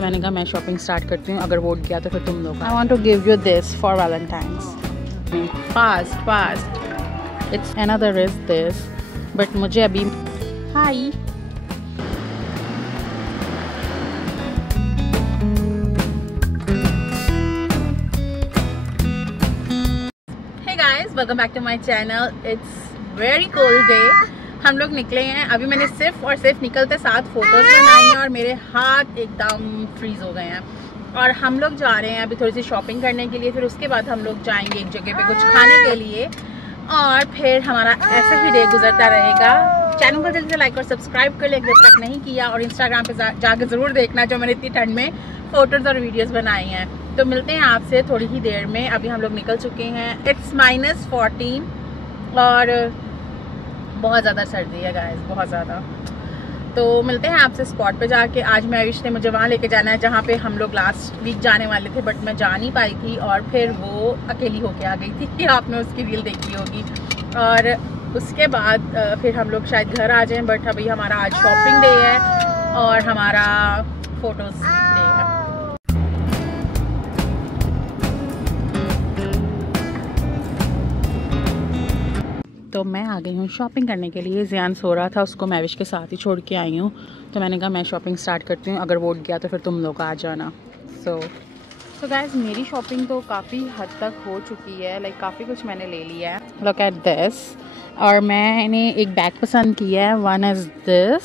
तो मैंने कहा मैं शॉपिंग स्टार्ट करती हूँ, अगर वोट गया तो फिर तुम लोग। I want to give you this for Valentine's. Fast fast, it's another is this, but मुझे अभी hi. Welcome back to my channel. It's very cold day. हम लोग निकले हैं अभी। मैंने सिर्फ और सिर्फ निकलते साथ फोटोज बनाई हैं और मेरे हाथ एकदम फ्रीज हो गए हैं। और हम लोग जा रहे हैं अभी थोड़ी सी शॉपिंग करने के लिए, फिर उसके बाद हम लोग जाएंगे एक जगह पे कुछ खाने के लिए, और फिर हमारा ऐसे ही डे गुजरता रहेगा। चैनल को जल्दी से लाइक और सब्सक्राइब कर लें अगर तक नहीं किया, और इंस्टाग्राम पे जाके ज़रूर देखना जो मैंने इतनी ठंड में फ़ोटोज़ और वीडियोज़ बनाई हैं। तो मिलते हैं आपसे थोड़ी ही देर में। अभी हम लोग निकल चुके हैं। इट्स -14 और बहुत ज़्यादा सर्दी है गाइस, बहुत ज़्यादा। तो मिलते हैं आपसे स्पॉट पे जाके। आज मैविश ने मुझे वहाँ लेके जाना है जहाँ पे हम लोग लास्ट वीक जाने वाले थे, बट मैं जा नहीं पाई थी और फिर वो अकेली होके आ गई थी। आपने उसकी रील देखी होगी। और उसके बाद फिर हम लोग शायद घर आ जाएं, बट अभी हमारा आज शॉपिंग डे है और हमारा फोटोज़ डे है। तो मैं आ गई हूँ शॉपिंग करने के लिए। ज़ियान सो रहा था, उसको मैविश के साथ ही छोड़ के आई हूँ। तो मैंने कहा मैं शॉपिंग स्टार्ट करती हूँ, अगर वोट गया तो फिर तुम लोग आ जाना। सो गाइस, मेरी शॉपिंग तो काफ़ी हद तक हो चुकी है। लाइक काफ़ी कुछ मैंने ले लिया है। Look at this. और मैंने एक बैग पसंद किया है। One is this,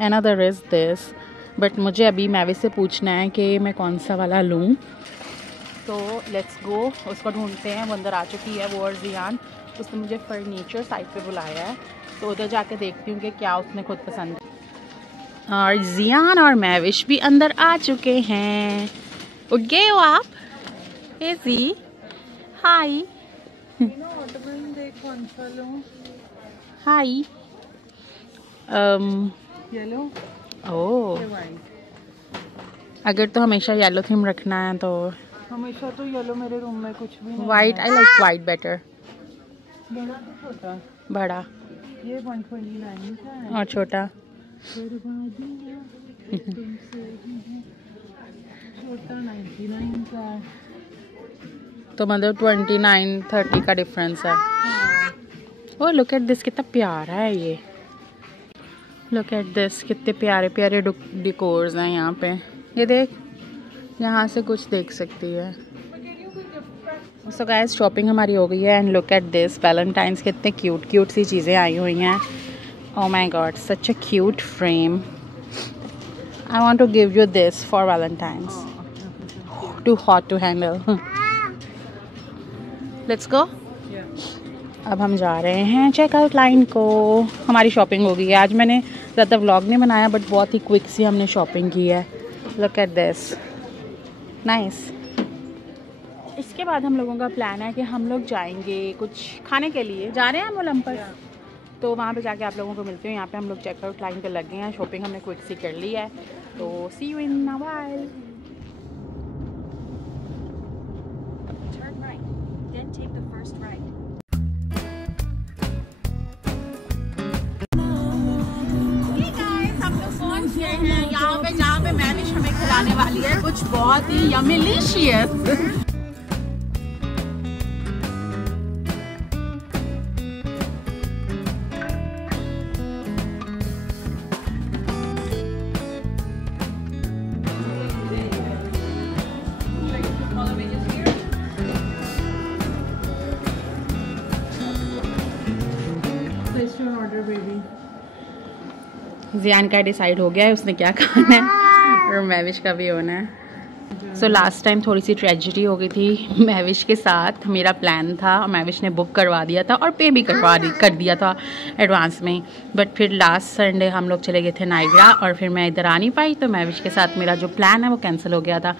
another is this, but मुझे अभी मैविश से पूछना है कि मैं कौन सा वाला लूँ। तो लेट्स गो, उसको ढूंढते हैं। वो अंदर आ चुकी है, वो और ज़ियान। उसने मुझे फर्नीचर साइड पे बुलाया है, तो उधर जाके देखती हूँ कि क्या उसने खुद पसंद है। और ज़ियान और मैविश भी अंदर आ चुके हैं। उठ गए हो आप? जी हाय। हाय। येलो। ओह, अगर तो हमेशा येलो थीम रखना है तो हमेशा तो येलो मेरे रूम में कुछ भी नहीं white. I like white better. बड़ा तो छोटा? बड़ा। ये 129 का है और छोटा? छोटा 99 का है। तो मतलब 29-30 का डिफरेंस है। ओ लुक एट दिस, कितना प्यारा है ये। लुक एट दिस, कितने प्यारे प्यारे डिकोर्स हैं यहाँ पे। ये देख, यहाँ से कुछ देख सकती है। सो गाइस, शॉपिंग हमारी हो गई है। And look at this, Valentine's, कितने क्यूट क्यूट सी चीज़ें आई हुई हैं। Oh my God, such a cute frame. I want to give you this for Valentine's. Too hot to handle. Let's go. अब हम जा रहे हैं चेकआउट लाइन को। हमारी शॉपिंग हो गई है। आज मैंने ज़्यादा व्लॉग नहीं बनाया, बट बहुत ही क्विक सी हमने शॉपिंग की है। Look at this, nice. इसके बाद हम लोगों का प्लान है कि हम लोग जाएंगे कुछ खाने के लिए। जा रहे हैं हम ओलंपस, तो वहाँ पे जाके आप लोगों को मिलते हैं। यहाँ पे हम लोग चेकआउट लाइन पे लगे हैं। शॉपिंग हमने क्विक सी कर ली है, तो सी यू इन अ व्हाइल। यहाँ पे जहाँ पे मैविश हमें खिलाने वाली है कुछ बहुत ही यमिलिशियस। ज़ियान का डिसाइड हो गया है उसने क्या खाना है, और मैविश का भी होना है। सो लास्ट टाइम थोड़ी सी ट्रेजेडी हो गई थी मैविश के साथ। मेरा प्लान था, मैविश ने बुक करवा दिया था और पे भी कर दिया था एडवांस में, बट फिर लास्ट संडे हम लोग चले गए थे नाइग्रा और फिर मैं इधर आ नहीं पाई, तो मैविश के साथ मेरा जो प्लान है वो कैंसिल हो गया था।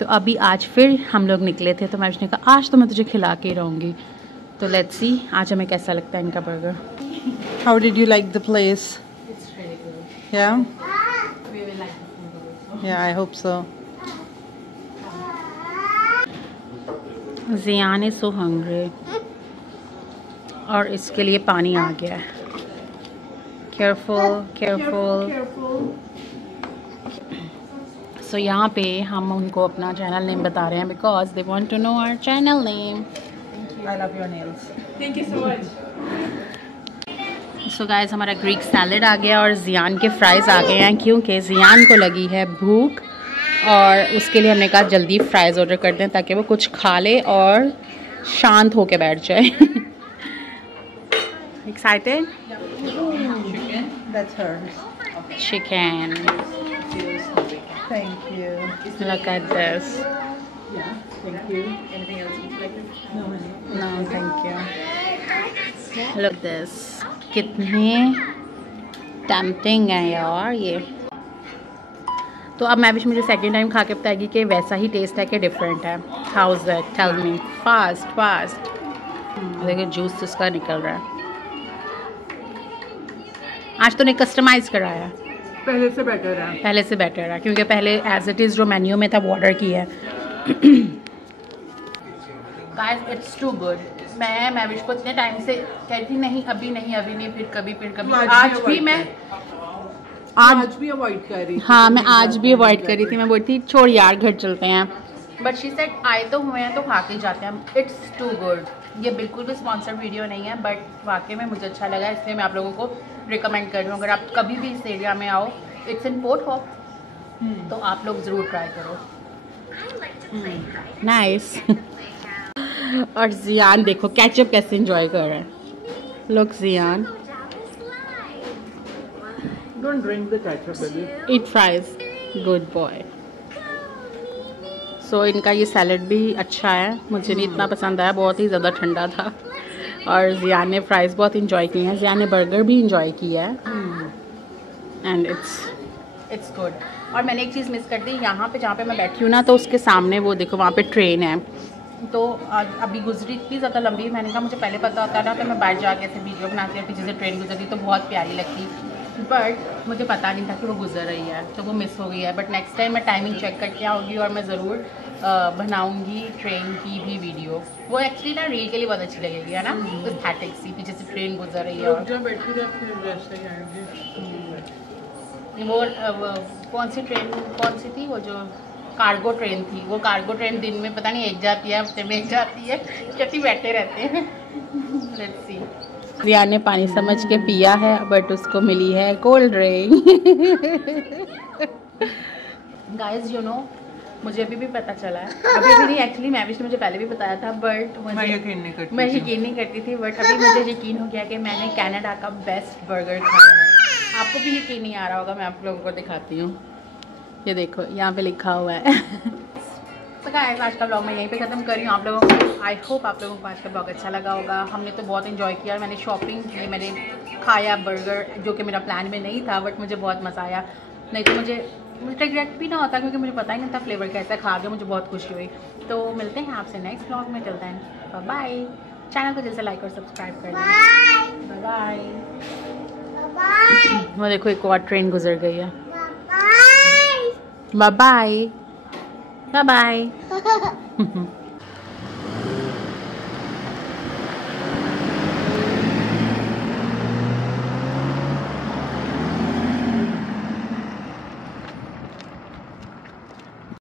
तो अभी आज फिर हम लोग निकले थे, तो मैविश ने कहा आज तो मैं तुझे खिला के रहूँगी। तो लेट्स सी आज हमें कैसा लगता है इनका burger. How did you like the place? It's really good. Yeah? We will like the food also. Yeah, I hope so. ज़ियान is so hungry. और इसके लिए पानी आ गया है। Careful, careful. सो यहाँ पे हम उनको अपना चैनल नेम बता रहे हैं because they want to know our channel name. I love your nails. Thank you so much. So guys हमारा ग्रीक सैलेड आ गया और जियान के फ्राइज़ आ गए हैं क्योंकि जियान को लगी है भूख और उसके लिए हमने कहा जल्दी फ्राइज़ ऑर्डर कर दें ताकि वो कुछ खा ले और शांत होके बैठ जाए। Excited? Chicken. That's hers. Chicken. Thank you. Look at this. Yeah. Thank you. Anything else you'd like? No, honey. No, thank you. Look this. कितने टेम्पटिंग है यार ये। तो अब मैं भी मुझे सेकंड टाइम खा के बताएगी कि वैसा ही टेस्ट है कि डिफरेंट है। How is it? Tell me fast fast. देखिए जूस उसका निकल रहा है। आज तो नहीं कस्टमाइज कराया है। पहले से बेटर है। पहले से बेटर है क्योंकि पहले एज इट इज़ जो मेन्यू में था वो ऑर्डर किया है। Guys it's too good. मैं विश को इतने टाइम से कहती नहीं अभी नहीं फिर कभी आज भी मैं आज भी अवॉइड कर रही। हाँ मैं आज भी अवॉइड कर रही थी। मैं बोलती छोड़ यार घर चलते हैं बट शी सेड आए तो हुए हैं तो खा के जाते हैं। It's too good. ये बिल्कुल भी स्पॉन्सर्ड वीडियो नहीं है बट वाकई में मुझे अच्छा लगा इसलिए मैं आप लोगों को रिकमेंड कर रही हूँ। अगर आप कभी भी इस एरिया में आओ इट्स इन पोर्ट होप तो आप लोग ज़रूर ट्राई करो। नाइस। और जियान देखो केचप कैसे एंजॉय कर रहे हैं। Look Jian Don't drink the ketchup, baby. Eat fries good boy. So इनका ये सैलड भी अच्छा है। मुझे नहीं इतना पसंद आया बहुत ही ज़्यादा ठंडा था। और जियान ने फ्राइज़ बहुत इंजॉय की हैं। जियान ने बर्गर भी इंजॉय किया है एंड इट्स गुड। और मैंने एक चीज़ मिस कर दी यहाँ पे जहाँ पे मैं बैठी हूँ ना तो उसके सामने वो देखो वहाँ पे ट्रेन है। तो अभी गुजरी इतनी ज़्यादा लंबी। मैंने कहा मुझे पहले पता होता ना तो मैं बाहर जाके ऐसे वीडियो बनाती और पीछे से ट्रेन गुजरती तो बहुत प्यारी लगती बट मुझे पता नहीं था कि वो गुजर रही है तो वो मिस हो गई है। बट नेक्स्ट टाइम मैं टाइमिंग चेक करके आऊँगी और मैं ज़रूर बनाऊँगी ट्रेन की भी वीडियो। वो एक्चुअली ना रील के लिए बहुत अच्छी लगेगी है ना एस्थेटिक सी पीछे से ट्रेन गुजर रही है। जब बैठी थी अपने वैसे ही आएंगे। वो कौन सी थी वो जो कार्गो ट्रेन थी। वो कार्गो ट्रेन दिन में पता नहीं एक जाती है हफ्ते में एक जाती है कहती बैठे रहते हैं। Let's see. रिया ने पानी समझ के पिया है बट उसको मिली है cold drink. Guys you know मुझे अभी भी पता चला है। अभी भी नहीं एक्चुअली मैं मुझे पहले भी बताया था बट मैं यकीन नहीं करती थी बट अभी मुझे यकीन हो गया कि मैंने कनाडा का बेस्ट बर्गर खाया है। आपको भी यकीन नहीं आ रहा होगा। मैं आप लोगों को दिखाती हूँ। ये देखो यहाँ पे लिखा हुआ है। तो गाइस आज का ब्लॉग मैं यहीं पे ख़त्म कर रही हूँ। आप लोगों को आई होप आप लोगों को आज का ब्लॉग अच्छा लगा होगा। हमने तो बहुत इन्जॉय किया। मैंने शॉपिंग की मैंने खाया बर्गर जो कि मेरा प्लान में नहीं था बट मुझे बहुत मज़ा आया। नहीं तो मुझे रिग्रेट भी ना होता क्योंकि मुझे पता ही नहीं था फ्लेवर कैसा खा के मुझे बहुत खुशी हुई। तो मिलते हैं आपसे नेक्स्ट ब्लॉग में। चलते हैं बाय। चैनल को जैसे लाइक और सब्सक्राइब कर दें। बाय। वो देखो एक और ट्रेन गुजर गई है। Bye bye bye bye.